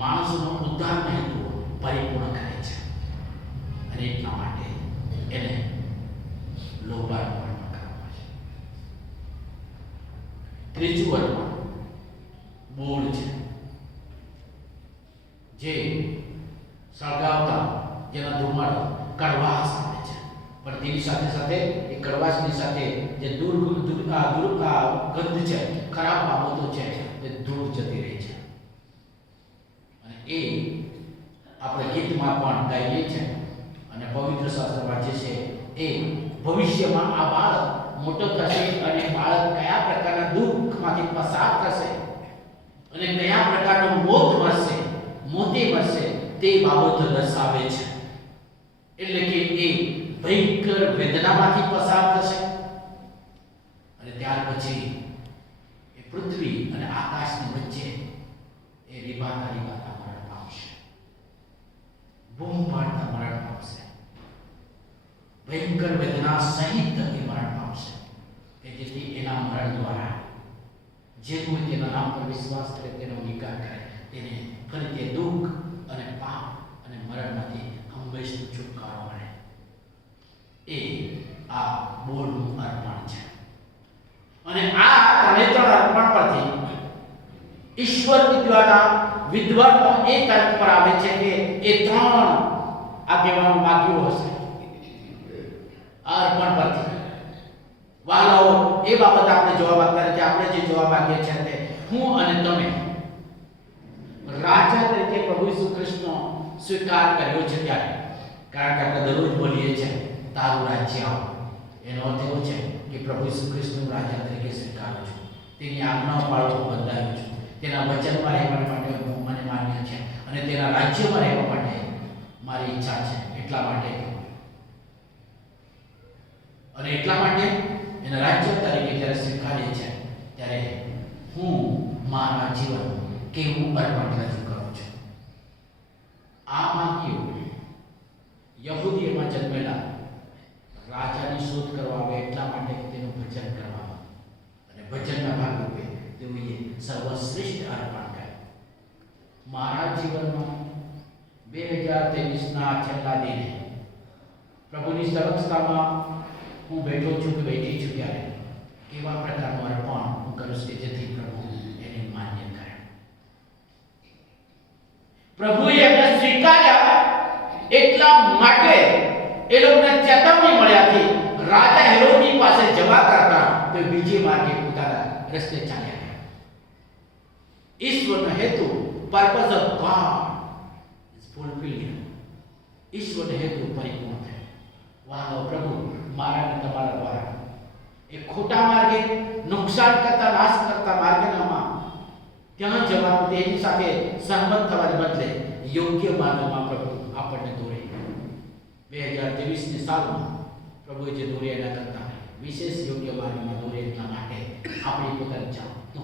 માણસોનો ઉદ્ધારનો હેતુ પરિપૂર્ણ કરે છે. અને એટલા માટે એને લોભાર્પણ કરવામાં છે. ત્રીજું અર્પણ બોળ છે, જે સળગાવતા જેના ધુમાડો કડવાશ આવે છે, પણ તેની સાથે સાથે એ કડવાશની સાથે જે ગંધ છે, ખરાબ બાબતો છે, તે દૂર જતી રહી છે. અને એ આપણે ગીતમાં પણ ગાઈએ છીએ અને પવિત્ર શાસ્ત્ર વાંચે છે. એ ભવિષ્યમાં આ બાળક મોટો થશે અને બાળક કયા પ્રકારના દુઃખમાંથી પસાર થશે અને કયા પ્રકારનો મોતી મળશે તે બાબતો દર્શાવે છે. એટલે કે એ ભયંકર વેદનામાંથી પસાર થશે અને ત્યાર પછી એ પૃથ્વી અને આકાશની વચ્ચે એ રીબાતા મરણ પામશે, બૂમ પાડતા મરણ પામશે, ભયંકર વેદના સહિત એ મરણ પામશે. કે જેથી એના મરણ દ્વારા જે કોઈ તેના નામ પર વિશ્વાસ કરે, તેનો નિકાલ કરે, તેને ફરી તે દુઃખ અને પાપ અને મરણમાંથી હંમેશનો છુટકારો મળે. એ આ બોળનું અર્પણ છે. અને આ ત્રણ અર્પણ પરથી ઈશ્વર વિદ્વાનો એ તર્ક પર આવે છે કે એ ત્રણ આગેવાનો માગ્યો હશે આ અર્પણ પરથી. વાલાઓ, એ બાબત આપણે જવાબ આપતા નથી. આપણે જે જવાબ આપીએ છીએ તે હું અને તમે રાજા તરીકે પ્રભુ ઈસુ ખ્રિસ્તનો સ્વીકાર કર્યો છે ત્યારે. કારણ કે આપણે દરરોજ બોલીએ છીએ તારું રાજ્ય આવો. એનો અર્થ એવો છે કે પ્રભુ ઈસુ ખ્રિસ્તનું રાજા તરીકે સ્વીકારું છું, તેની આજ્ઞાઓ પાળવા બદલાયું છું, તેના વચનમાં રહેવા માટે મને માન્ય છે અને તેના રાજ્યમાં રહેવા માટે મારી ઈચ્છા છે. એટલા માટે એના રાજ્ય તરીકે જ્યારે સ્વીકારીએ છીએ ત્યારે હું મારા જીવન કેવું અર્પણ રજૂ કરું છું. આ માગ્યું યહૂદીઓમાં જન્મેલા રાજાની શોધ કરવા આવે એટલા માટે તેનું ભજન કરવામાં અને ભજનના ભાગરૂપે તેઓએ સર્વશ્રેષ્ઠ અર્પણ કર્યું. મારા જીવનમાં 2023ના છેલ્લા દિને પ્રભુની સમક્ષતામાં હું બેઠો છું કે બેઠી છું ત્યારે કેવા પ્રકારનું અર્પણ હું કરું છું જેથી પ્રભુ એને માન્ય કરે. પ્રભુએ એમને સ્વીકાર્યા એટલા માટે એ લોકોને ચેતવણી મળ્યાથી રાજા હેરોદની પાસે જવા કરતા તો બીજી માર્ગે પોતાના રસ્તે ચાલ્યા ગયા. ઈશ્વરનો હેતુ, પર્પઝ ઓફ ગોડ ઇઝ ફુલફિલ્ડ. ઈશ્વરનો હેતુ પરિપૂર્ણ થયો. વાહ પ્રભુ, મારા અને તમારા દ્વારા એ ખોટા માર્ગે, નુકસાન કરતા, નાશ કરતા માર્ગમાં ત્યાં જવાનું, તેની સાથે સહમત થવાને બદલે યોગ્ય માર્ગમાં પ્રભુ આપણને દોરે. 2023ની સાલમાં પ્રભુએ જે દોરે એના કરતા વિશેષ યોગ્ય માર્ગમાં દોરે. એટલા માટે આપણી પોતાની જાતનો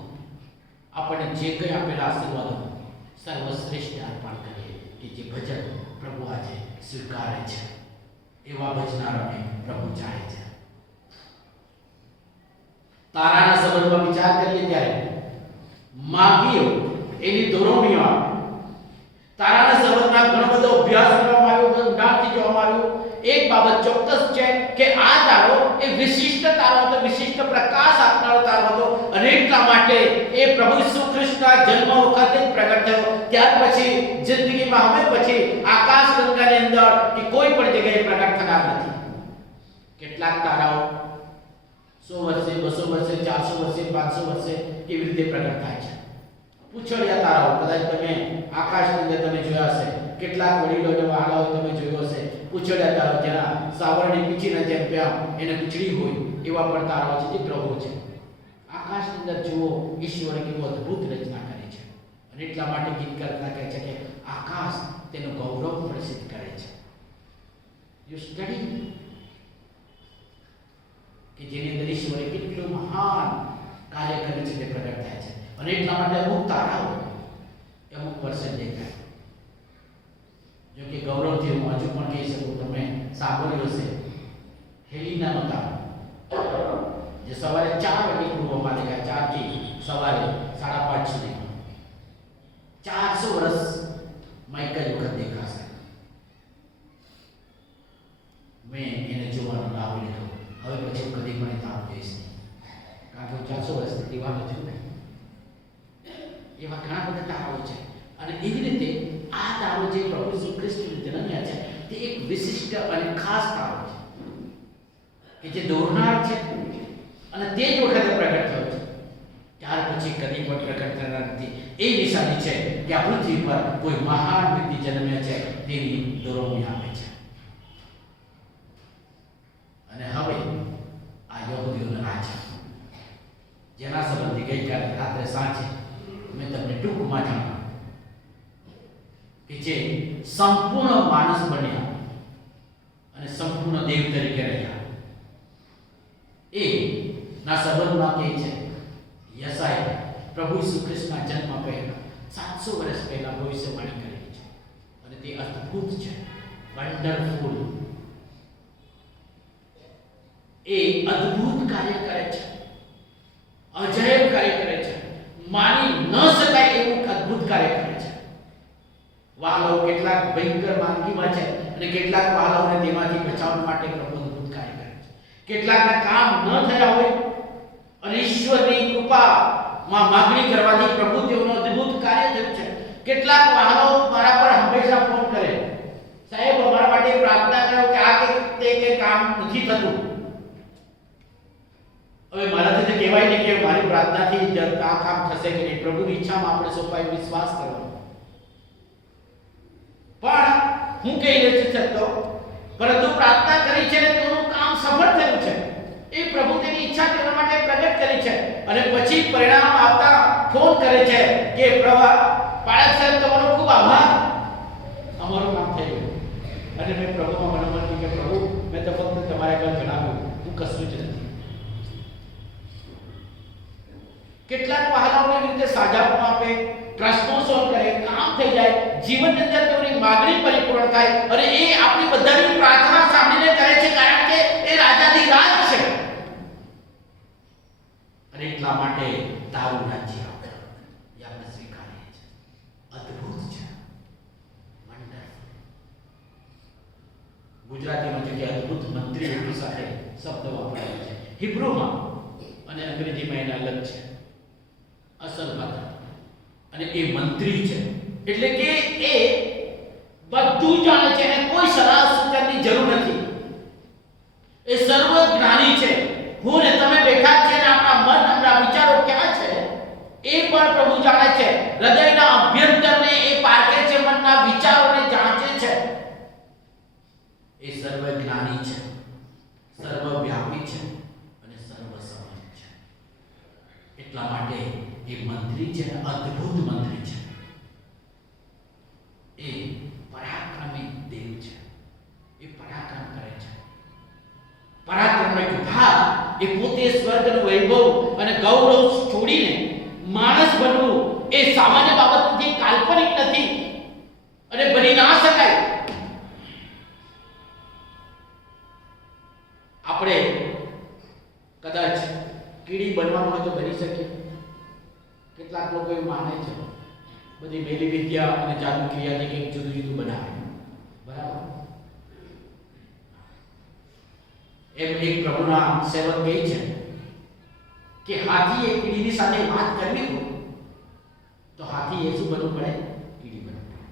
આપણને જે કંઈ આપેલા આશીર્વાદો સર્વશ્રેષ્ઠ અર્પણ કરીએ કે જે ભજન પ્રભુ આજે સ્વીકારે છે. એવા ભજનારોને પ્રભુ ચાહે છે. તારાના સંબંધમાં વિચાર કરીએ ત્યારે માગીઓ એની દોરવણીઓ આવે. તારાના સંબંધમાં ઘણો બધો અભ્યાસ કરવામાં આવ્યો, ઊંડાણથી જોવામાં આવ્યું. એક બાબત ચોક્કસ છે કે આ તારો એ વિશિષ્ટ તારો હતો, વિશિષ્ટ પ્રકાશ આપનારો તારો હતો અને એટલા માટે એ પ્રભુ ઈસુ ખ્રિસ્તના જન્મ વખતે જ પ્રગટ થયો. ત્યાર પછી જિંદગીમાં હવે પછી આકાશ ગંગાની અંદર કે કોઈ પણ જગ્યાએ પ્રગટ થનાર નથી. કેટલાક તારાઓ 100 વર્ષે, 200 વર્ષે, 400 વર્ષે, 500 વર્ષે કેવી રીતે પ્રગટ થાય છે. પૂછડ્યા તારાઓ કદાચ તમે આકાશની અંદર તમે જોયા હશે. કેટલાક વડીલોને વાલાઓ તમે જોયો હશે. પૂછડ્યા તારાઓ જેના સાવરણી પીછીના જેમ એને પૂછડી હોય એવા પણ તારાઓ છે, જે ગ્રહો છે. આકાશની અંદર જુઓ ઈશ્વરે કેવો અદ્ભુત રચના કરી છે. અને એટલા માટે ગીતકાર કહે છે કે આકાશ તેનું ગૌરવ પ્રસિદ્ધ કરે છે. યુ સ્ટડી કે જેની અંદર ઈશ્વરે કેટલું મહાન કાર્ય કર્યું છે તે પ્રગટ થાય છે. અને એટલા માટે અમુક તારાઓ અમુક વર્ષે દેખાય. જો કે ગૌરવથી હું હજુ પણ કહી શકું, તમે સાંભળ્યું હશે હેલિનાનો તારો, જે સવારે 4 વાગે પૂર્વમાં દેખાય, 4 થી સવારે 5:30 સુધી 400 વર્ષ એક જ વખત દેખાશે. મેં એને જોવાનો લાભ લીધો. હવે પછી હું કદી પણ તારો જોઈશ નહીં, કારણ કે હું 400 વર્ષથી દીવાનો છું ને. એવા ઘણા બધા તારાઓ છે. અને એવી રીતે આ તારો જે પ્રભુ ઈસુ ખ્રિસ્તનો જન્મ્યા છે તે એક વિશિષ્ટ અને ખાસ તારો છે કે જે દોરનાર છે અને તે જ વખતે પ્રગટ થયો છે. ત્યાર પછી કદી પણ પ્રગટ થનાર નથી. એ નિશાની છે કે આ પૃથ્વી પર કોઈ મહાન વ્યક્તિ જન્મ્યા છે તેની દોરવણી આપે છે. અને હવે આ યહૂદીઓનો રાજા, જેના સંબંધી ગઈકાલે રાત્રે સાંજે મેં તમને ટૂંકમાં જણાવ્યું કે જે સંપૂર્ણ માણસ બન્યા અને સંપૂર્ણ દેવ તરીકે રહ્યા, એ ના સંબંધમાં કહે છે યશાયા પ્રભુ ઈસુ ખ્રિસ્તના જન્મ પહેલા 700 વર્ષ પહેલા ભવિષ્યવાણી કરેલી છે. અને તે અદ્ભુત છે, વન્ડરફુલ. એ અદ્ભુત કાર્ય કરે છે, અજાયબ કાર્ય કરે છે, માની ન શકાય એવું અદ્ભુત કાર્ય કરે છે. વાલો કેટલાક ભયંકર માંદગીમાં છે અને કેટલાક વાલોને તેમાંથી બચાવવા માટે પ્રભુ અદ્ભુત કાર્ય કરે છે. કેટલાકના કામ ન થયા હોય અને ઈશ્વરની કૃપામાં માગણી કરવાથી પ્રભુ તેઓનો અદ્ભુત કાર્ય થયું છે. કેટલાક વાહનો મારા પર હંમેશા ફોન કરે, સાહેબ અમારા માટે પ્રાર્થના કરો કે આ કે કામ નથી થતું. હવે મારાથી તો કહેવાય નહીં કે મારી પ્રાર્થનાથી આ કામ થશે કે નહીં. પ્રભુની ઈચ્છામાં આપણે સોપાઈ વિશ્વાસ કરવાનો. પણ હું કહી નથી શકતો, પરંતુ પ્રાર્થના કરી છે અને તેનું કામ સફળ થયું છે. એ પ્રભુ તેની ઈચ્છા તેના માટે પ્રગટ કરી છે. અને પછી પરિણામ આવતા ફોન કરે છે કે પાળક સાહેબ તમારો ખૂબ આભાર, અમારું કામ થઈ ગયું. અને મેં પ્રભુમાં મનોમન કે પ્રભુ મેં તો ફક્ત તમારા ઘર જણાવ્યું, હું કશું જ નથી. કેટલાક વહાલાઓને રીતે સાજાપણું આપે, પ્રશ્નો સોલ્વ કરે, કામ થઈ જાય, જીવનની અંદર તેઓની માગણી પરિપૂર્ણ થાય. અને એ આપણી બધાની પ્રાર્થના સાંભળીને કરે છે, કારણ કે એ રાજાની રાજ છે. અને એટલા માટે તારું રાજ્ય આપણે સ્વીકારીએ છીએ. અદ્ભુત છે, વન્ડરફુલ. ગુજરાતીમાં જે અદ્ભુત મંત્રી એની સાથે શબ્દ વાપરાય છે, હિબ્રુમાં અને અંગ્રેજીમાં એના અલગ છે અસલ ભાષા. અને એ મંત્રી છે એટલે કે એ બધું જાણે છે અને કોઈ સલાહ સૂચનની જરૂર નથી. એ સર્વ જ્ઞાની છે. હું ને તમે બેઠા છે ને આપણા મન, આપણા વિચારો ક્યાં છે એ પણ પ્રભુ જાણે છે. હૃદયના અભ્યંતરને એ પારખે છે, મનના વિચારોને જાણે છે. એ સર્વ જ્ઞાની છે, સર્વવ્યાપી છે અને સર્વસમર્થ છે. એટલા માટે એ મંત્રી છે, અદ્ભુત મંત્રી છે. એ પરાક્રમી દેવ છે. એ પરાક્રમ કરે છે. પરાક્રમનો એક ભાગ એ પોતે સ્વર્ગનું વૈભવ અને ગૌરવ છોડીને માણસ બનવું એ સામાન્ય બાબત નથી, કાલ્પનિક નથી અને બની ના શકાય. આપણે કદાચ કીડી બનવાનું હોય તો બની શકીએ. કેટલાક લોકો એવું માને છે બધી મેલી વિદ્યા અને જાદુ ક્રિયાથી કંઈક જુદું જુદું બનાવે, બરાબર? એમ એક પ્રભુના સેવક કહે છે કે હાથી એ કીડીની સાથે વાત કરવી હોય તો હાથી એ શું બનવું પડે? કીડી બનવું પડે.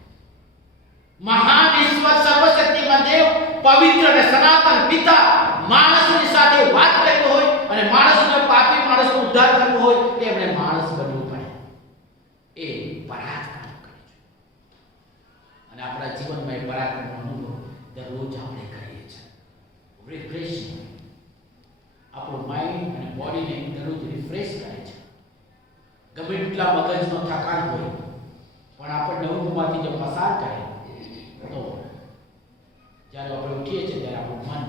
મહાન ઈશ્વર, સર્વશક્તિમાન દેવ, પવિત્ર અને સનાતન પિતા માણસની સાથે વાત કરવી હોય અને માણસનો પાપી માણસનો ઉદ્ધાર કરવો હોય તો એમણે માણસ બનવું પડે. એ પરાક્રમ કરે છે. અને આપણા જીવનમાં એ પરાક્રમનો અનુભવ દરરોજ આપણે કરીએ છીએ. રિફ્રેશિંગ, આપણું માઇન્ડ અને બોડીને દરરોજ રિફ્રેશ કરે છે. ગમે એટલા મગજનો થકાન હોય પણ આપણને ઊંઘમાંથી જો પસાર કરે તો જ્યારે આપણે ઉઠીએ છીએ ત્યારે આપણું મન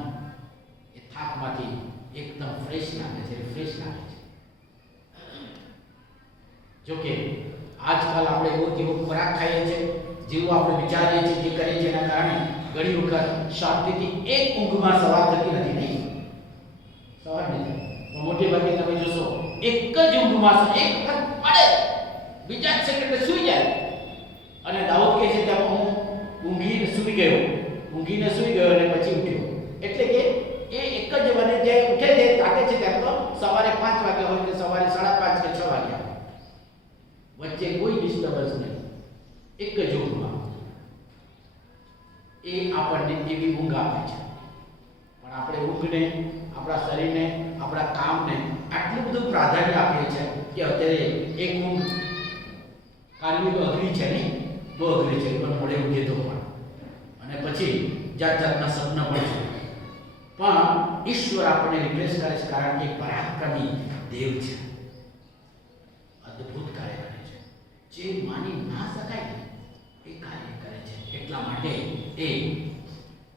એ થાકમાંથી એકદમ ફ્રેશ લાગે છે, રિફ્રેશ લાગે છે. જોકે આજકાલ આપણે એવો જેવો ખોરાક ખાઈએ છીએ, જેવું આપણે વિચારીએ છીએ, જે કરીએ છીએ, એના કારણે ઘણી વખત શાંતિથી એક ઊંઘમાં સવાર થતી નથી. નહીં સવાર નથી, પણ મોટે ભાગે તમે જોશો એક જ ઊંઘમાં એક વખત પડે, બીજા જ સેકન્ડે સૂઈ જાય. અને દાઉદ કહે છે કે હું ઊંઘીને સૂઈ ગયો અને પછી ઉઠ્યો. એટલે કે એ એક જ બને જે ઉઠે છે, જાગે છે ત્યારે તો સવારે 5 વાગે હોય કે સવારે 5:30 કે 6 વાગ્યા, વચ્ચે કોઈ ડિસ્ટર્બન્સ નહીં, એક જ ઊંઘમાં. એ આપણને એવી ઊંઘ આપે છે. પણ આપણે ઊંઘને, આપણા શરીરને, આપણા કામને આટલું બધું પ્રાધાન્ય આપીએ છીએ કે અત્યારે એક ઊંઘ કાઢવી તો અઘરી છે. નહીં, બહુ અઘરી છે. પણ મોડે ઊંઘે તો પણ, અને પછી જાત જાતના સપના પણ છે. પણ ઈશ્વર આપણને રિપ્લેસ કરે છે, કારણ કે પરાક્રમી દેવ છે, અદ્ભુત કાર્ય કરે છે, જે માની ના શકાય એ કાર્ય કરે છે. એટલા માટે એ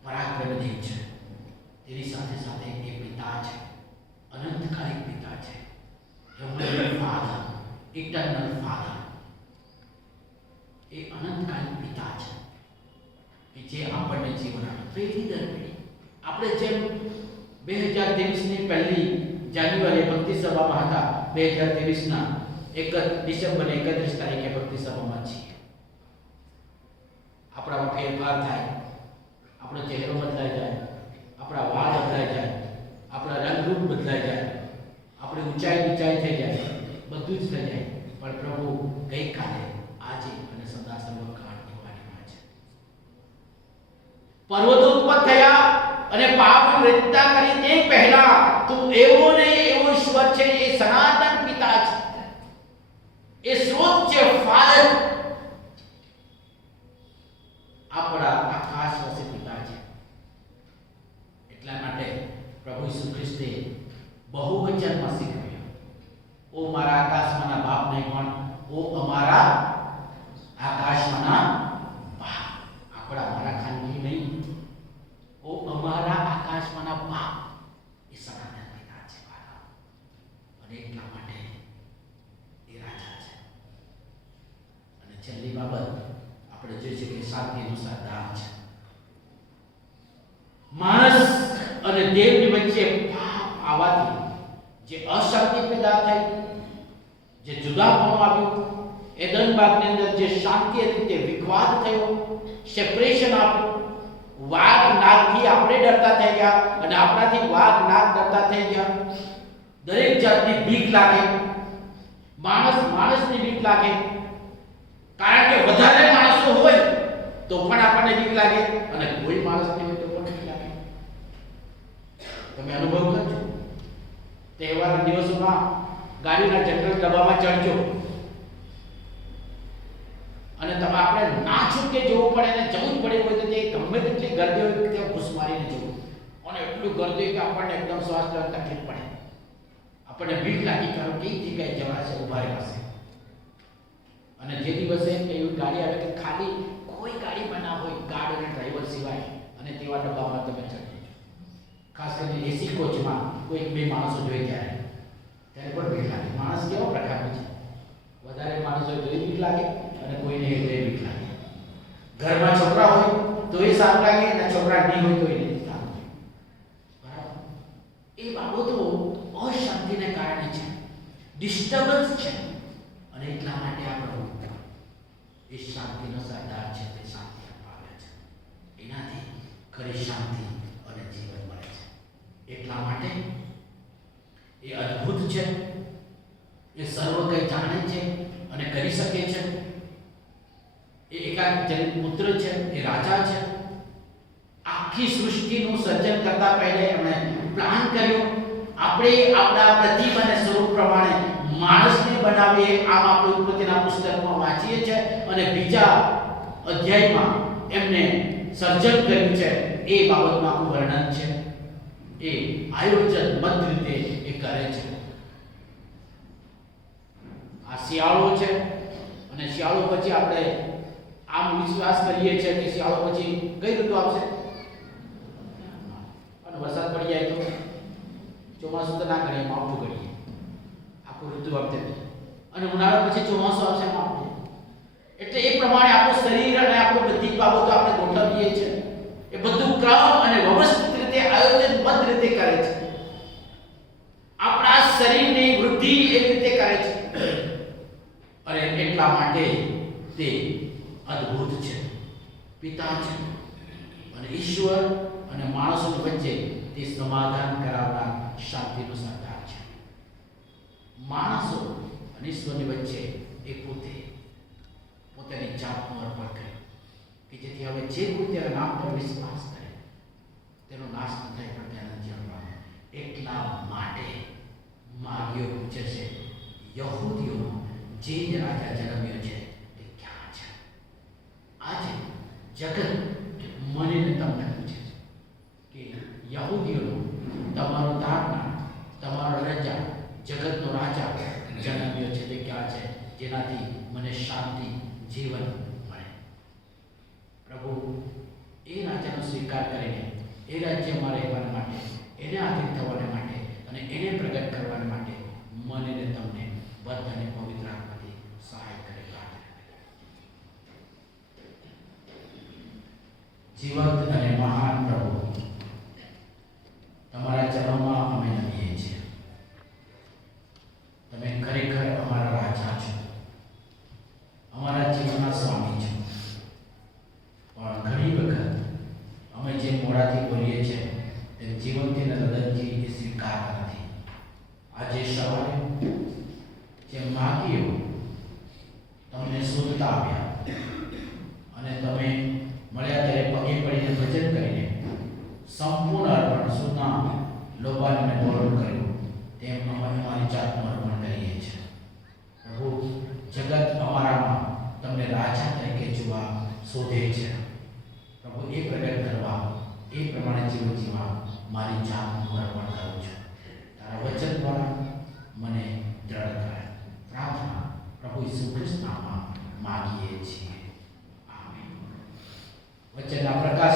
પરાક્રમી દેવ છે. તેની સાથે સાથે એ પિતા છે, અનંતકાલિક પિતા છે, હેવનલી ફાધર, ઇટર્નલ ફાધર. એ અનંતકાલિક પિતા છે કે જે આપણને જીવન આપે પેઢી દર પેઢી. આપણે જેમ 2023ની પહેલી જાન્યુઆરી ભક્તિ સભામાં હતા, 2023ના 1 ડિસેમ્બર 31 તારીખે ભક્તિ સભામાં છીએ. આપણામાં ફેરફાર થાય, આપણો ચહેરો બદલાઈ જાય, આપણા વાળ બદલાઈ જાય, આપણા રંગરૂપ બદલાઈ જાય, આપણે ઊંચાઈ નીચાઈ થઈ જાય, બધું જ થઈ જાય. પણ પ્રભુ ગઈકાલે, આજે અને સદા સર્વકાળ નિવાડીમાં છે. પર્વતો ઉત્પન્ન થયા અને પાપની રચના કરી તે પહેલા તું એવો ને એવો ઈશ્વર છે. એ સનાતન પિતા છે, એ સ્રોત છે, ફાધર. આપણા આકાશવાસી પિતા છે. એટલા માટે પ્રભુ ઈસુ ખ્રિસ્તે બહુવચનમાં શીખવ્યું, ઓ મારા આકાશમાંના બાપ, નહીં પણ ઓ અમારા આકાશમાંના બાપ. આપણા મારા ખાનગી નહીં, ઓ અમારા આકાશમાંના બાપ. એ સનાતન પિતા છે. અને એટલા માટે એ રાજા છે. અને છેલ્લી બાબત આપણે જોઈએ છે કે શાંતિનું સરદાર છે. માણસ અને દેવની વચ્ચે પાપ આવવાથી જે અશાંતિ પેદા થઈ, જે જુદાપણું આવ્યું, એદન બાગની અંદર જે શાંતિ હતી તે વિખવાદ થયો, સેપરેશન આવ્યું. વાઘ નાગથી આપણે ડરતા થઈ ગયા અને આપણાથી વાઘ નાગ ડરતા થઈ ગયા. દરેક જાતની બીક લાગે, માણસની બીક લાગે, કારણ કે વધારે માણસો હોય તો પણ આપણને બીક લાગે, અને કોઈ માણસ નહીં હોય તો પણ બીક લાગે. તમે અનુભવ કરજો. તહેવારના દિવસોમાં ગાડીના જનરલ ડબ્બામાં ચડજો અને તમે આપણે ના છૂટકે જવું પડે ને જવું જ પડે હોય તો તે ગમે તેટલી ગરદી હોય ત્યાં ઘૂસ મારીને જવું. અને એટલું ગરદી કે આપણને એકદમ શ્વાસ લેવાની તકલીફ પડે, આપણને બીક લાગી કે કઈ જગ્યાએ જવાશે, ઉભા રહેવાશે. અને જે દિવસે એવી ગાડી આવે કે ખાલી કોઈ ગાડીમાં ના હોય, ગાર્ડ અને ડ્રાઈવર સિવાય, અને તેવા ડબ્બામાં તમે ચડજો. ખાસ કરીને એસી કોચમાં કોઈ 2 માણસો જોઈ ત્યારે પણ બીક લાગે. માણસ કેવો પ્રકારનો છે? વધારે માણસ હોય તો એ બીક લાગે, અને કોઈને એ બીક લાગે. ઘરમાં છોકરા હોય તો એ સારું લાગે, અને છોકરા નહીં હોય તો એ નહીં સારું લાગે. બરાબર? એ બાબતો અશાંતિને કારણે છે, ડિસ્ટર્બન્સ છે. અને એટલા માટે આ પ્રભુ એ શાંતિનો સરદાર છે, તે શાંતિ અપાવે છે. એનાથી ખરી શાંતિ અને જીવન મળે છે. એટલા માટે એ અદ્ભુત છે, એ સર્વ કંઈ જાણે છે અને કરી શકે છે. એ એકાજનિત પુત્ર છે, એ રાજા છે. આખી સૃષ્ટિનું સર્જન કરતા પહેલા એમણે પ્લાન કર્યો, આપણે આપણા પ્રતિમા અને સ્વરૂપ પ્રમાણે માણસને બનાવીએ. આમ આપણે ઉત્પત્તિના પુસ્તકમાં વાંચીએ છીએ, અને બીજા અધ્યાયમાં એમને સર્જન કર્યું છે. એ બાબતનું આખું વર્ણન છે. એ આયોજન મત રીતે એ કરે છે. આ શિયાળો છે, અને શિયાળો પછી આપણે આમ વિશ્વાસ કરીએ છીએ કે શિયાળો પછી કઈ ઋતુ આવશે? અને વરસાદ પડી જાય તો ચોમાસું તો ના કરીએ, માવઠું કરીએ, આખું ઋતુ વખતે, અને ઉનાળા પછી ચોમાસું આવશે માવઠું. એટલે એ પ્રમાણે આપણું શરીર અને આપણું બધી બાબતો આપણે ગોઠવીએ છીએ. એ બધું ક્રમ અને વ્યવસ્થિત રીતે આયોજનબદ્ધ રીતે કરે છે. આપણા શરીરની વૃદ્ધિ એ રીતે કરે છે. અને એટલા માટે તે અદ્ભુત છે. પિતા છે અને ઈશ્વર અને માણસોની વચ્ચે તે સમાધાન કરાવનાર શાંતિનો સરદાર છે. માણસો અને ઈશ્વરની વચ્ચે એ પોતાની જાતનું અર્પણ કરે કે જેથી હવે જે કોઈ તેના નામ પર વિશ્વાસ કરે તેનો નાશ ન થાય, પણ તેના જીવનમાં. એટલા માટે માગીઓ પૂછે છે, યહૂદીઓનો જે રાજા જન્મ્યો છે તે ક્યાં છે? આજે જગત મને ને તમને પૂછે છે કે યહૂદીઓનો તમારો તારનાર, તમારો રાજા, જગતનો રાજા જન્મ્યો છે તે ક્યાં છે, જેનાથી મને શાંતિ, જીવન મળે. પ્રભુ એ રાજાનો સ્વીકાર કરીને એ રાજ્યમાં રહેવા માટે, એને આધીન થવા માટે અને એને પ્રગટ કરવા માટે મને ને તમને બધાને પવિત્ર આત્માથી સહાય કરે. જીવંત અને મહાન પ્રભુ, તમારા ચરણોમાં અમે નમીએ છીએ. તમે ખરેખર અમારા રાજા છો, અમારા જીવનના સ્વામી છો. પણ ઘણી વખત અમે જે મોડાથી બોલીએ છીએ તે જીવનથી અને હૃદયથી એ સ્વીકારતા નથી. આજે સવારે જે માગીઓ તમને શોધતા આવ્યા અને તમે મળ્યા ત્યારે પગે પડીને ભજન કરીને સંપૂર્ણ અર્પણ સુના લોબાને દોડું કર્યું, તેમ અમે અમારી જાતનું અર્પણ કરીએ છીએ. પ્રભુ, જગત અમારામાં તમને રાજા તરીકે જોવા શોધે છે. પ્રભુ, એ પ્રગટ કરવા, એ પ્રમાણે જીવન જીવવા મારી જાતનું અર્પણ કરું છું. તારા વચન દ્વારા મને દ્રઢ કરે. પ્રાર્થના પ્રભુ ઈસુ ખ્રિસ્તના નામમાં માગીએ છીએ. આમેન. વચનના પ્રકાશ